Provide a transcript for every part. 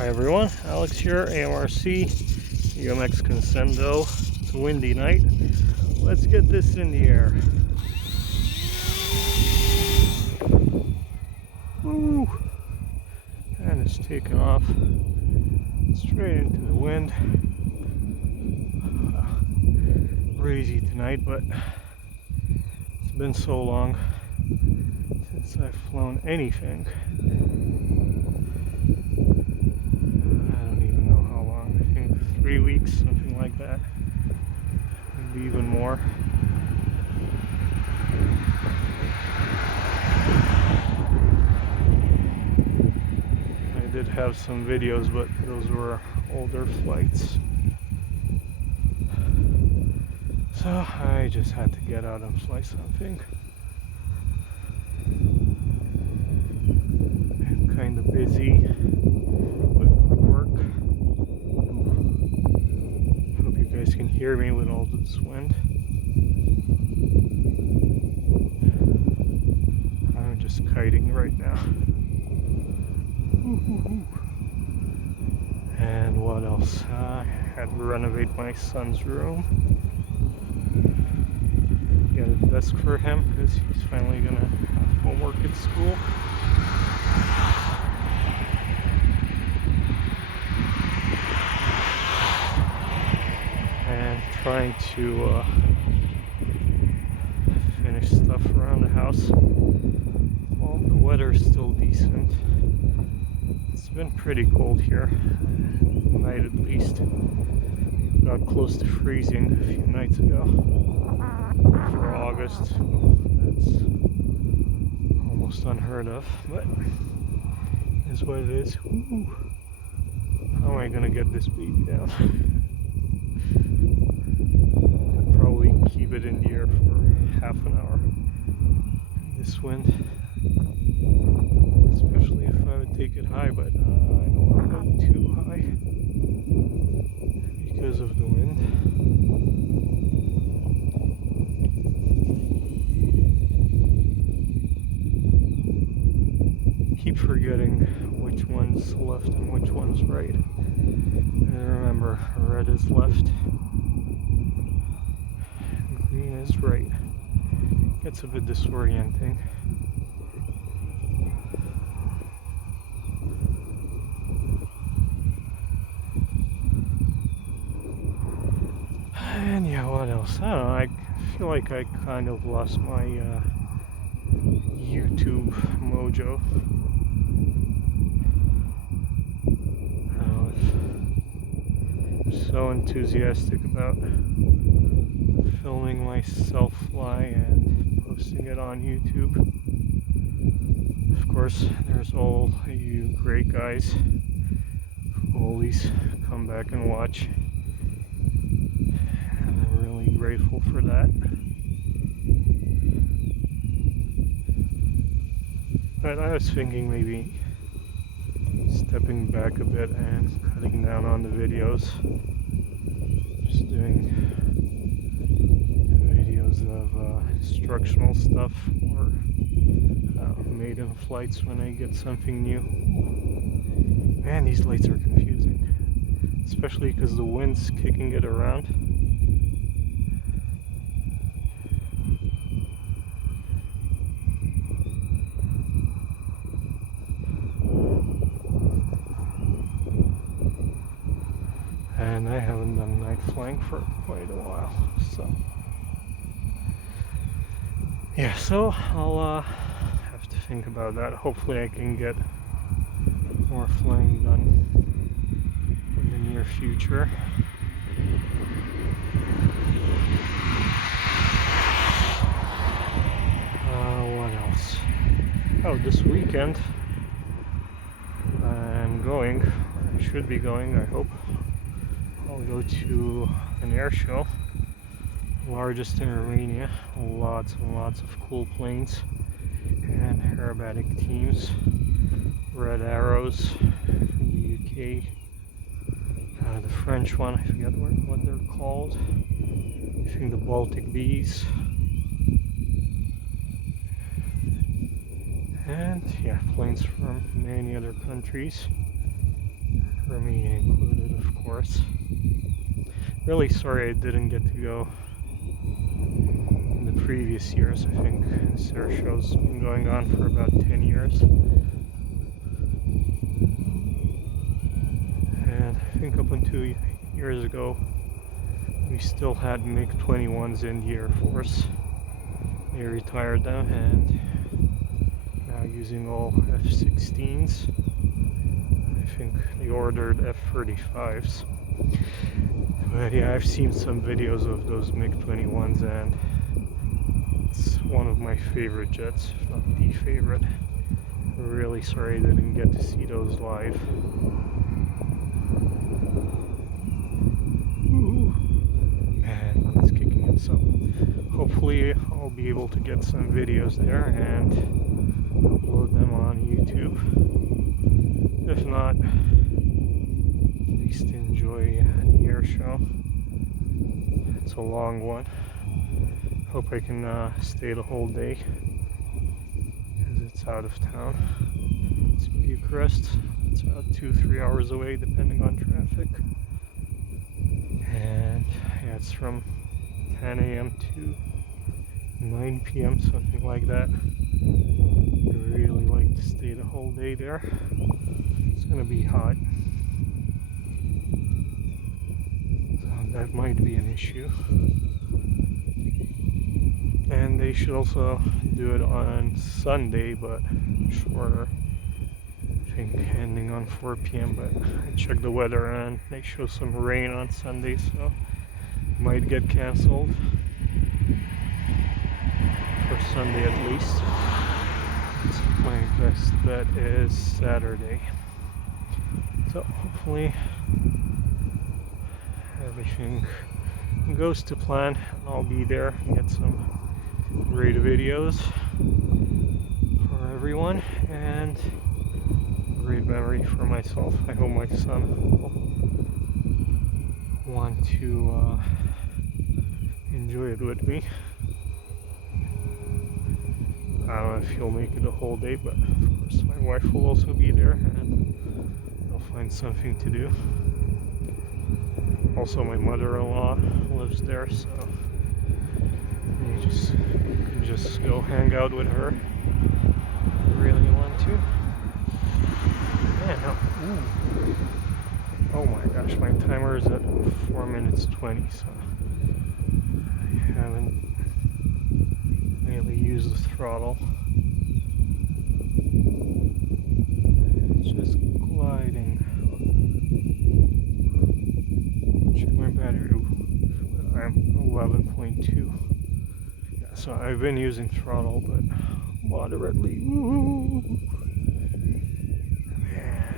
Hi everyone, Alex here, AMRC, UMX Conscendo. It's a windy night. Let's get this in the air. Woo! And it's taken off straight into the wind. Breezy tonight, but it's been so long since I've flown anything. I don't even know how long. I think 3 weeks, something like that. Maybe even more. I did have some videos, but those were older flights. So I just had to get out and fly something. I'm kind of busy with work. Hope you guys can hear me with all this wind. I'm just kiting right now. And what else? I had to renovate my son's room. Got a desk for him because he's finally gonna have homework at school. And trying to finish stuff around the house. Well, the weather's still decent. It's been pretty cold here, tonight at least. Got close to freezing a few nights ago for August. That's almost unheard of, but it is what it is. Ooh. How am I gonna get this baby down? Could probably keep it in the air for half an hour. This wind, especially if I would take it high, but I don't want to go too high because of the wind. Keep forgetting which one's left and which one's right. And remember, red is left, green is right. Gets a bit disorienting. And yeah, what else? I don't know, I feel like I kind of lost my YouTube mojo. I'm so enthusiastic about filming myself fly and posting it on YouTube. Of course, there's all you great guys who always come back and watch. And I'm really grateful for that. But I was thinking maybe stepping back a bit and cutting down on the videos. Just doing videos of instructional stuff or maiden flights when I get something new. Man, these lights are confusing. Especially because the wind's kicking it around. And I haven't done night flying for quite a while, so yeah, so I'll have to think about that. Hopefully I can get more flying done in the near future. What else? Oh, this weekend I'm going, or I should be going, I hope. I'll go to an air show, largest in Romania. Lots and lots of cool planes and aerobatic teams. Red Arrows from the UK. The French one, I forget what they're called. I think the Baltic Bees. And yeah, planes from many other countries. for me included, of course. Really sorry I didn't get to go in the previous years. I think this air show's been going on for about 10 years. And I think up until years ago, we still had MiG-21s in the Air Force. They retired them and now using all F-16s. I think they ordered F-35s. But yeah, I've seen some videos of those MiG-21s and it's one of my favorite jets, if not the favorite. I'm really sorry I didn't get to see those live. Ooh. Man, it's kicking it, so hopefully I'll be able to get some videos there and upload them on YouTube. If not, at least enjoy the air show. It's a long one. Hope I can stay the whole day because it's out of town. It's Bucharest. It's about 2-3 hours away depending on traffic. And yeah, it's from 10 a.m. to 9 p.m. something like that. I really like to stay the whole day there. It's gonna be hot, so that might be an issue. And they should also do it on Sunday, but shorter. I think ending on 4 p.m. But I checked the weather and they show some rain on Sunday, so it might get cancelled for Sunday at least. So my best bet is Saturday. So hopefully everything goes to plan and I'll be there and get some great videos for everyone and great memory for myself. I hope my son will want to enjoy it with me. I don't know if he'll make it a whole day, but of course my wife will also be there and I'll find something to do. Also my mother-in-law lives there, so you can just go hang out with her if you really want to. Yeah, ooh. Oh my gosh, my timer is at 4 minutes 20, so I haven't really used the throttle. It's just gliding. Check my battery. I'm 11.2. Yeah, so I've been using throttle, but moderately. Woo! Man,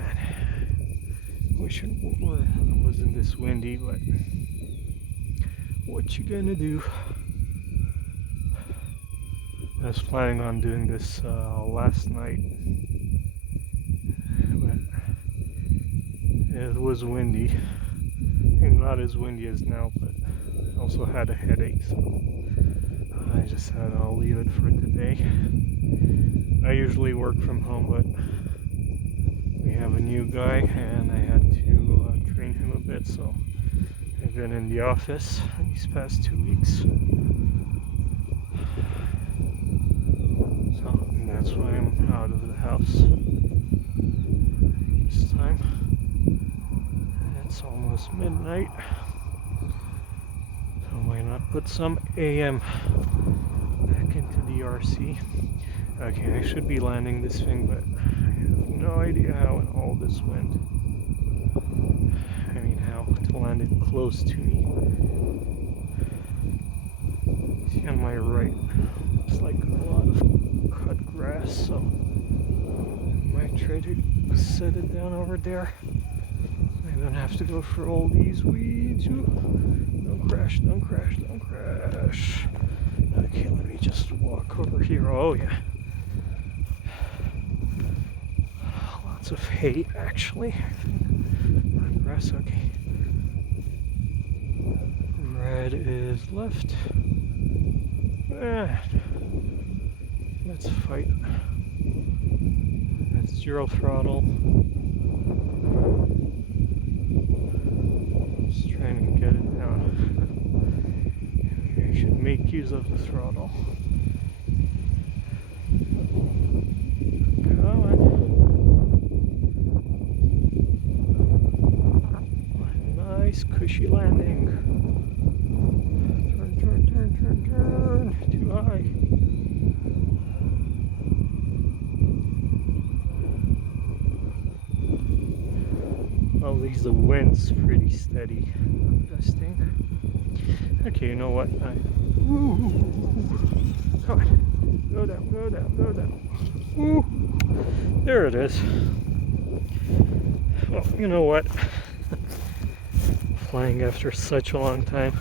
wish it wasn't this windy, but what you gonna do? I was planning on doing this last night, but it was windy. I think not as windy as now, but I also had a headache, so I just said I'll leave it for today. I usually work from home, but we have a new guy and I had to train him a bit, so I've been in the office these past 2 weeks. So that's why I'm out of the house this time. It's almost midnight, so why not put some AM back into the RC. Okay, I should be landing this thing, but I have no idea how in all this wind. I mean, how to land it close to me. See on my right, it's like a lot of cut grass, so I might try to set it down over there. I don't have to go for all these weeds. Don't crash, don't crash, don't crash. Okay, let me just walk over here. Oh yeah. Lots of hay, actually. Not grass, okay. Red is left. Let's fight. That's 0 throttle. trying to get it down. Maybe I should make use of the throttle. Come on. Nice cushy landing. Turn. Too high. Well, at least the wind's pretty steady. Adjusting. Okay, you know what? Come on. Go down. Woo. There it is. Well, you know what? Flying after such a long time,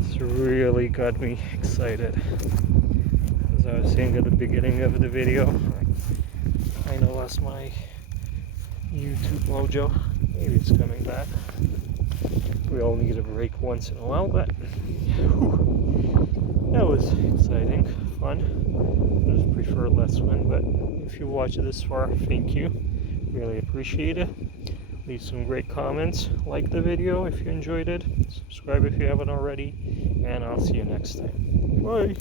it's really got me excited. As I was saying at the beginning of the video, I kind of lost my YouTube mojo. Maybe it's coming back. We all need a break once in a while, but that was exciting, fun. I just prefer less wind, but if you watch this far, thank you. Really appreciate it. Leave some great comments, like the video if you enjoyed it, subscribe if you haven't already, and I'll see you next time. Bye!